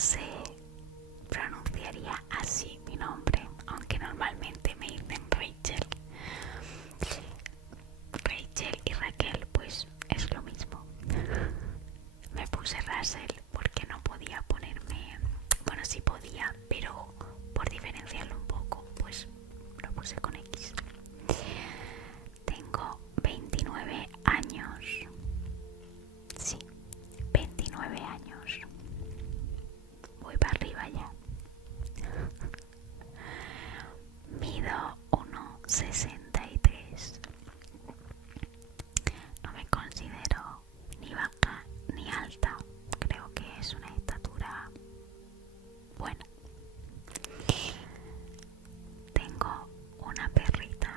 se pronunciaría así mi nombre, aunque normalmente me dicen Rachel. Rachel y Raquel pues es lo mismo. Me puse Russell porque no podía ponerme, bueno, sí podía, pero por diferenciarlo un poco pues lo puse con X. Tengo 29 años. Sí, 29 años. Voy para arriba ya. Mido 1,63. No me considero ni baja ni alta. Creo que es una estatura buena. Tengo una perrita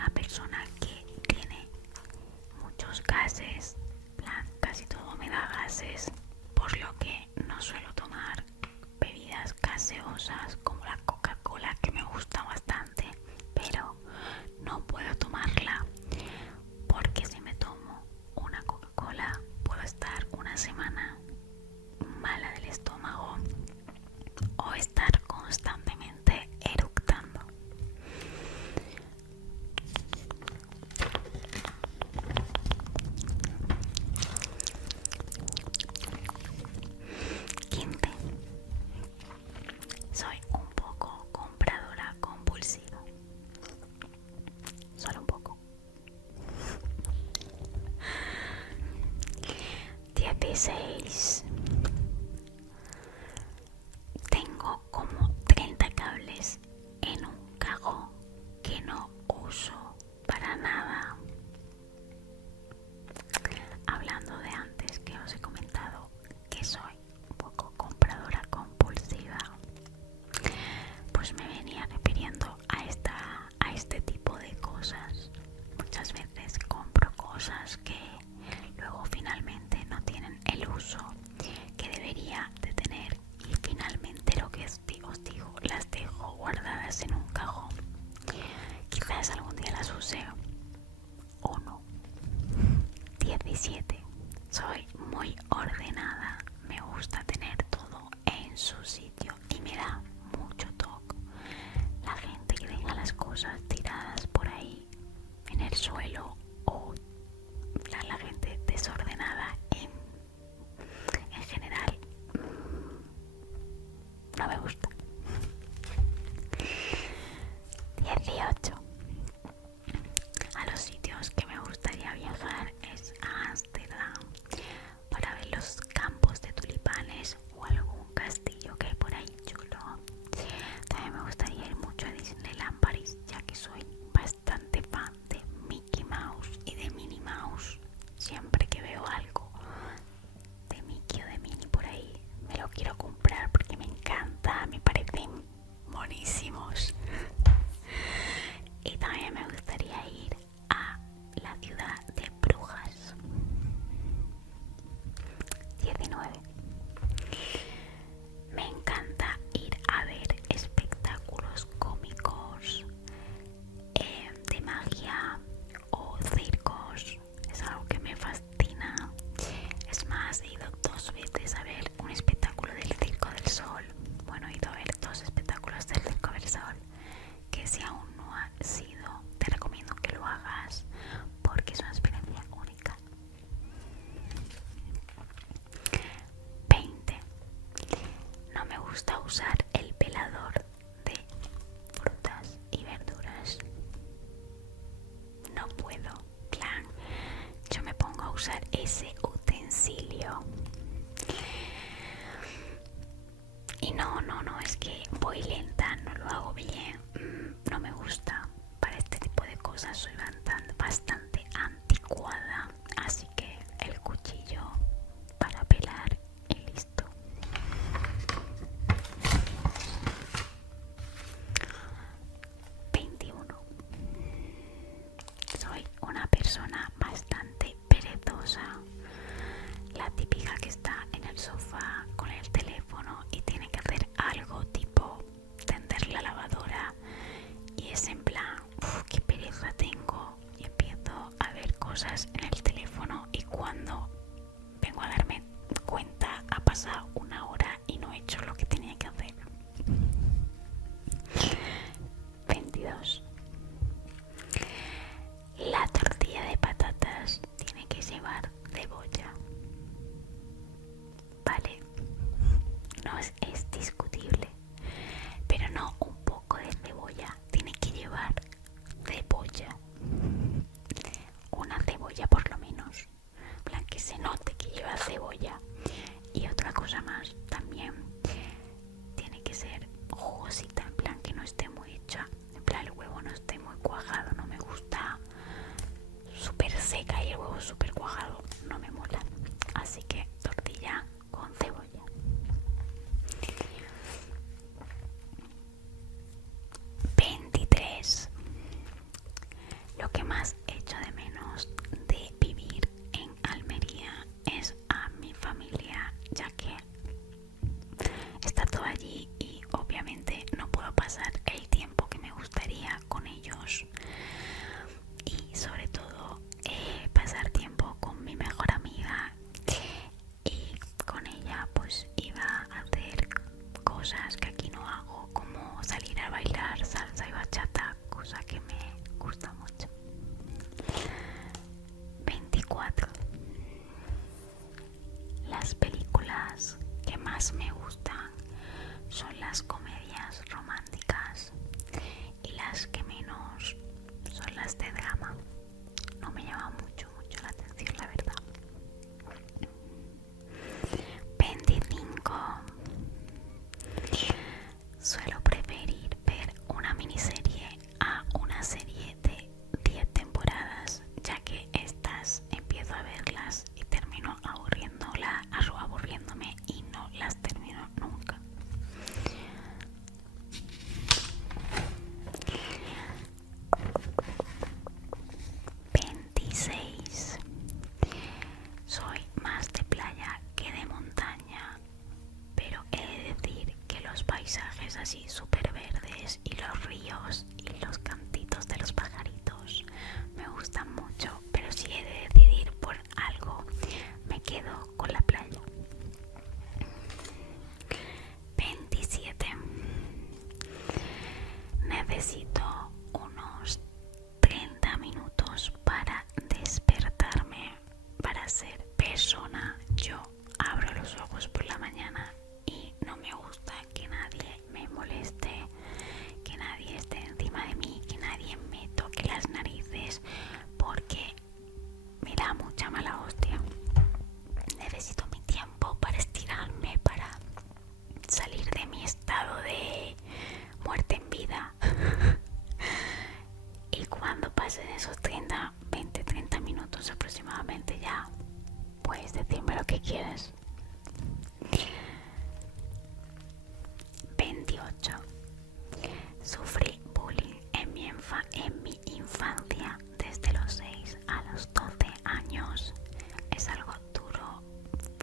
una persona que tiene muchos gases, plan, casi todo me da gases, por lo que no suelo tomar bebidas gaseosas como la Coca-Cola, que me gusta bastante, pero no puedo tomarla porque si me tomo una Coca-Cola puedo estar una semana mala del estómago o estar constantemente eructando. Quince. Soy un poco compradora compulsiva. Solo un poco. 16. Tengo como 30 cables en un cajón que no uso para nada. Hablando de antes que os he comentado que soy un poco compradora compulsiva, pues me venía refiriendo a este tipo de cosas. Muchas veces compro cosas que luego finalmente no tienen el uso que debería de tener y finalmente lo que os digo, las dejo guardadas en un cajón. Quizás algún día las use o no. 17. Soy muy ordenada, me gusta tener todo en su sitio y me da mucho toque la gente que deja las cosas tiradas por ahí en el suelo o la gente desordenada en general. No me gusta. 18. A los sitios que me gustaría viajar es a Ámsterdam para ver los campos de tulipanes o algún castillo que hay por ahí chulo. También me gustaría ir mucho a Disneyland París, ya que soy bastante fan de Mickey Mouse y de Minnie Mouse. Siempre que veo algo de Mickey o de Minnie por ahí, me lo quiero comprar porque me encanta, me parecen monísimos. Y también me gustaría ir a la ciudad de Brujas. 19. Me encanta ir a ver espectáculos cómicos, de magia o circos. Es algo que me fascina. Es más, he ido 2 veces a ver un espectáculo del Circo del Sol. Bueno, he ido a ver 2 espectáculos del Circo del Sol, que si aún no has ido, te recomiendo que lo hagas porque es una experiencia única. 20. No me gusta usar el pelador de frutas y verduras. No puedo, plan, yo me pongo a usar ese utensilio y no, es que voy lenta, no lo hago bien, no me gusta. Para este tipo de cosas soy bastante anticuada, así que el cuchillo para pelar y listo. 21. Soy una persona bastante perezosa, la típica que está en el sofá con el teléfono y tiene que hacer algo tipo tender la lavadora y es en plan, qué pereza tengo, y empiezo a ver cosas en el teléfono y cuando vengo a darme cuenta ha pasado 1 hora y no he hecho lo que tenía que hacer. 22. La tortilla de patatas tiene que llevar cebolla. Vale, no es discutible, pero no un poco de cebolla, tiene que llevar cebolla. Una cebolla por 34. Las películas que más me gustan son las comedias románticas y las que menos son las de drama. No me llama mucho la atención, la verdad. 25. Suelo preferir ver una miniserie a una serie de 10 temporadas, ya que estas empiezo a verlas y termino aburriéndome y no las termino nunca. 26. Soy más de playa que de montaña, pero he de decir que los paisajes así súper verdes y los ríos y los cantitos de los pajaritos me gustan mucho, pero si he de decidir por algo me quedo con la playa. 27. Necesito unos 30 minutos para despertarme, para ser persona. Yo abro los ojos por la mañana y no me gusta que nadie me moleste, que nadie esté encima de mí, que nadie me toque las narices, porque me da mucha mala hostia. Necesito mi tiempo para estirarme, para salir de mi estado de muerte en vida. Y cuando pasen esos 30 minutos aproximadamente, ya puedes decirme lo que quieres. 28. Sufrí bullying en mi infancia desde los 6 a los 12 años. Es algo duro,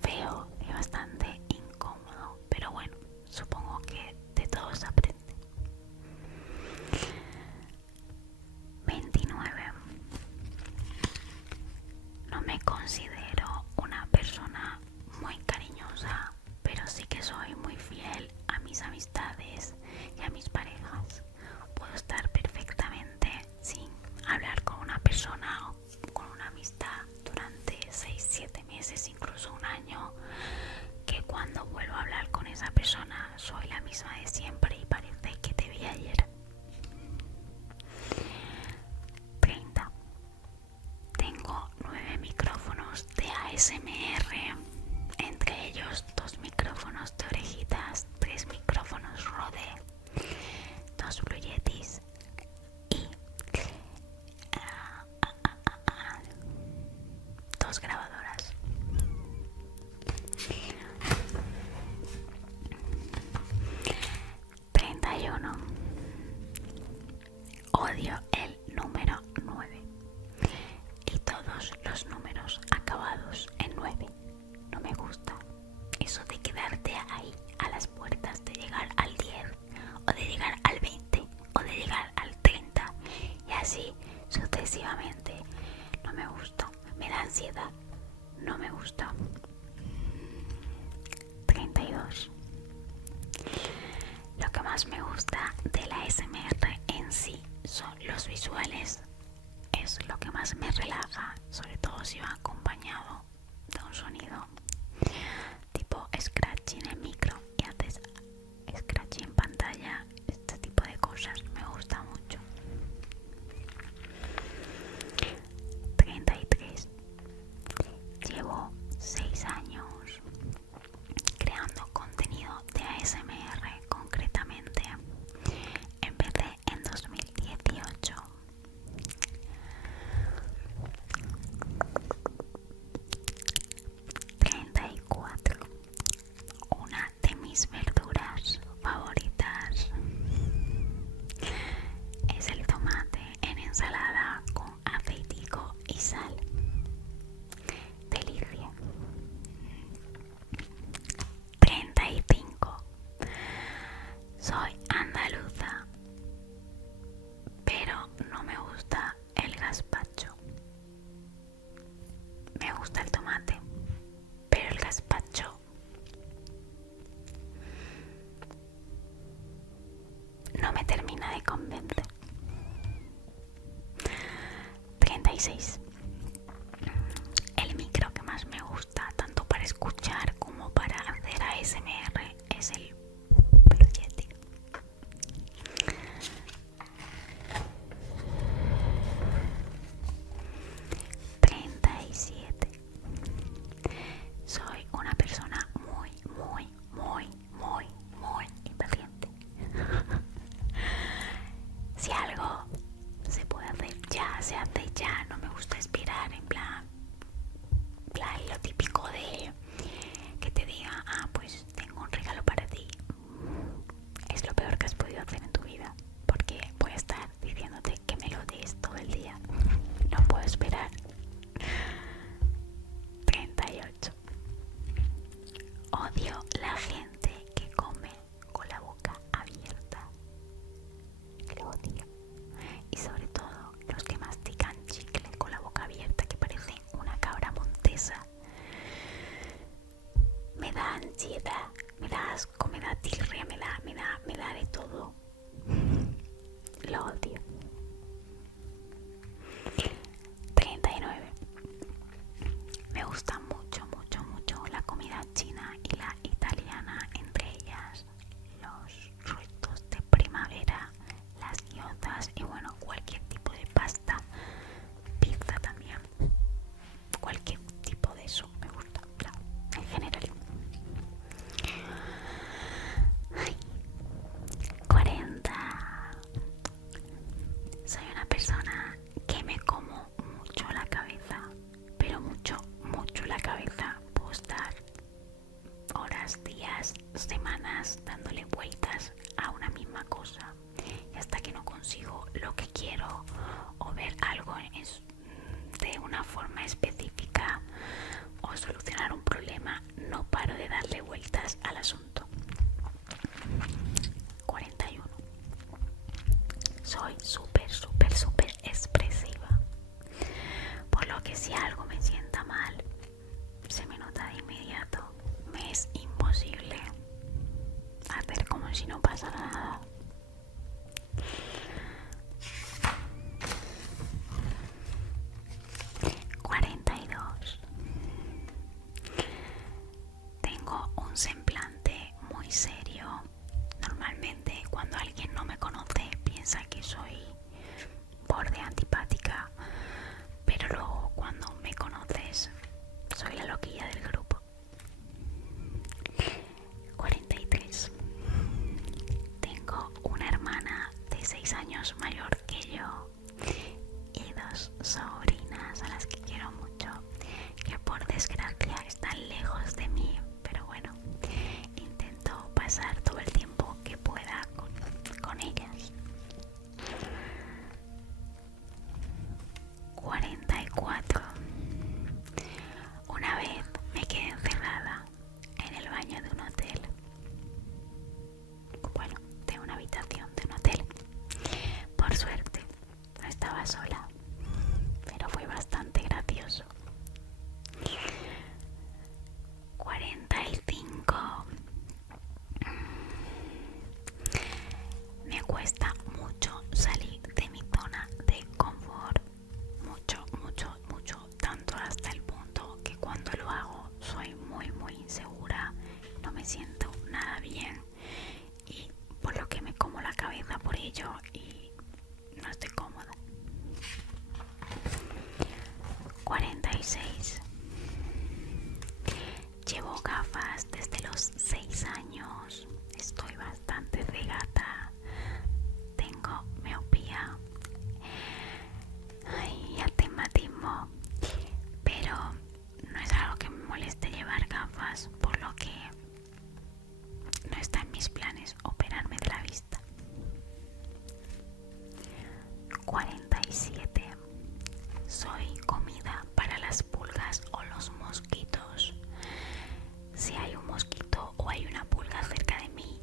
feo y bastante incómodo, pero bueno, supongo que de todo se aprende. 29. No me considero una persona muy cariñosa, pero sí que soy muy fiel a mis amistades y a mis parejas. Puedo estar perfectamente sin hablar con una persona o con una amistad durante 6-7 meses, incluso un año, que cuando vuelvo a hablar con esa persona soy la misma de siempre y parece que te vi ayer. 30. Tengo 9 micrófonos de ASMR, entre ellos 2 micrófonos de orejitas, 3 micrófonos Rode, 2 Blue Yetis y 2 grabadoras. 31. Odio el número 9 y todos los números acabados en 9. No me gusta eso de quedarte ahí a las puertas de llegar al 10 o de llegar al 20 o de llegar al 30 y así sucesivamente. No me gusta, me da ansiedad, no me gusta. 32. Lo que más me gusta de la ASMR en sí son los visuales. Es lo que más me relaja, sobre todo si va acompañado de un sonido tipo scratching en micro y haces scratching en pantalla. Este tipo de cosas me gusta mucho. 33. Llevo 6 años creando contenido de ASMR. Concretamente empecé en 2018. 34. Una de mis verduras favoritas es el tomate en ensalada con aceitico y sal. Delicia. 35. Soy andaluza, pero no me gusta el gazpacho. Me gusta el tomate, pero el gazpacho no me termina de convencer. 36. se hace ya, no me gusta esperar, en plan lo típico de que te diga, ah, pues tengo un regalo para ti. Es lo peor que has podido hacer en tu vida, porque voy a estar diciéndote que me lo des todo el día. No puedo esperar. 38. Odio la gente que come con la boca abierta. Lo odio. Y sobre todo los que mastican chicle con la boca abierta, que parecen una cabra montesa. Me da ansiedad, me da asco, me da tirria, me da de todo. Lo odio. 39. Me gusta mucho, mucho, mucho la comida china y la italiana, entre ellas los ruidos de primavera, las guiozas y bueno, cualquier tipo de pasta, pizza también, cualquier tipo de eso me gusta, en general. Ay. 40. Soy una persona que me como mucho la cabeza, pero mucho, mucho la cabeza. Puedo estar horas, días, semanas dándole vueltas a una misma cosa y hasta que no consigo lo que quiero o ver algo de una forma específica o solucionar un problema, no paro de darle vueltas al asunto. 41. Soy súper, súper, súper expresiva, por lo que si algo me sienta mal, se me nota de inmediato. Me es imposible hacer como si no pasara nada. 42. Tengo un semblante muy serio. Normalmente cuando alguien no me conoce piensa que soy borde antipática, pero luego cuando me conoces soy la loquilla del grupo. 43. Tengo una hermana de 6 años mayor que yo y 2 sobrinas a las que quiero mucho, que por desgracia están lejos de mí, pero bueno, intento pasar todo el tiempo que pueda con ellas. 44. Una vez me quedé encerrada en el baño de un hotel. Bueno, de una habitación de un hotel. Por suerte, no estaba sola, pero fue bastante gracioso. 45. Me cuesta mucho salir de mi zona de confort. Mucho, mucho, mucho. Tanto hasta el punto que cuando lo hago soy muy, muy insegura. No me siento nada bien. Y por lo que me como la cabeza por ello y no estoy cómoda. 46. Llevo gafas desde los 6 años. Estoy bastante cegata. Tengo miopía. Ay, astigmatismo. Pero no es algo que me moleste llevar gafas, por lo que no está en mis planes operarme de la vista. 47. Soy comida para las pulgas o los mosquitos. Si hay un mosquito o hay una pulga cerca de mí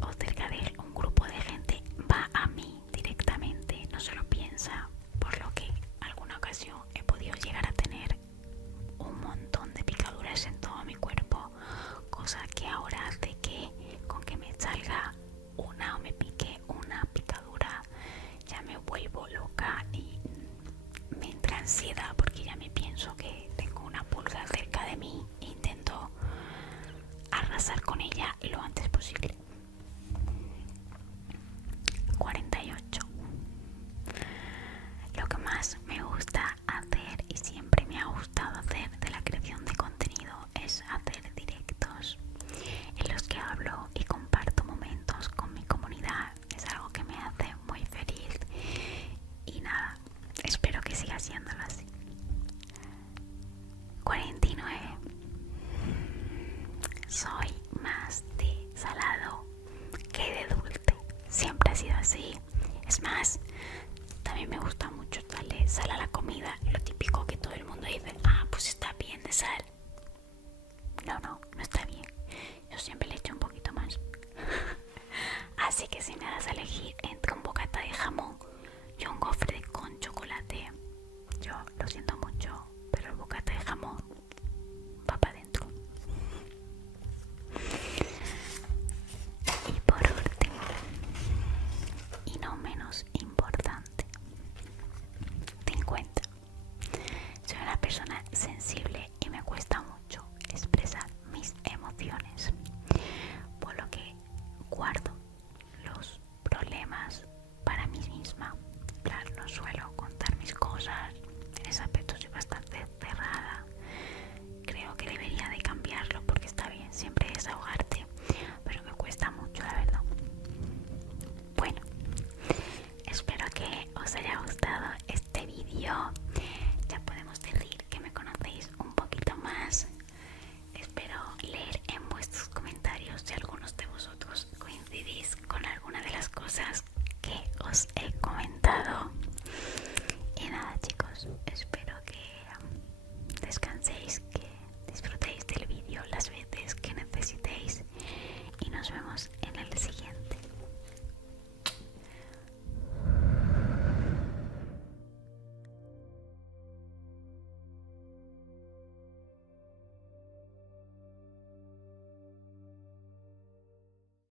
o cerca de un grupo de gente, va a mí directamente, no se lo piensa, por lo que alguna ocasión he podido llegar a tener un montón de picaduras en todo mi cuerpo, cosa que ahora hace que con que me salga una o me pique una picadura ya me vuelvo loca y me entra ansiedad porque ya me pienso que tengo una pulga cerca de mí e intento arrasar con ella lo antes posible. 48. Lo que más me gusta hacer y siempre me ha gustado hacer de la creación de contenido es hacer directos en los que hablo y comparto momentos con mi comunidad. Es algo que me hace muy feliz y nada, diciéndolo así. 49. Soy más de salado que de dulce. Siempre ha sido así. Es más, también me gusta mucho darle sal a la comida. Lo típico que todo el mundo dice, ah, pues está bien de sal. No,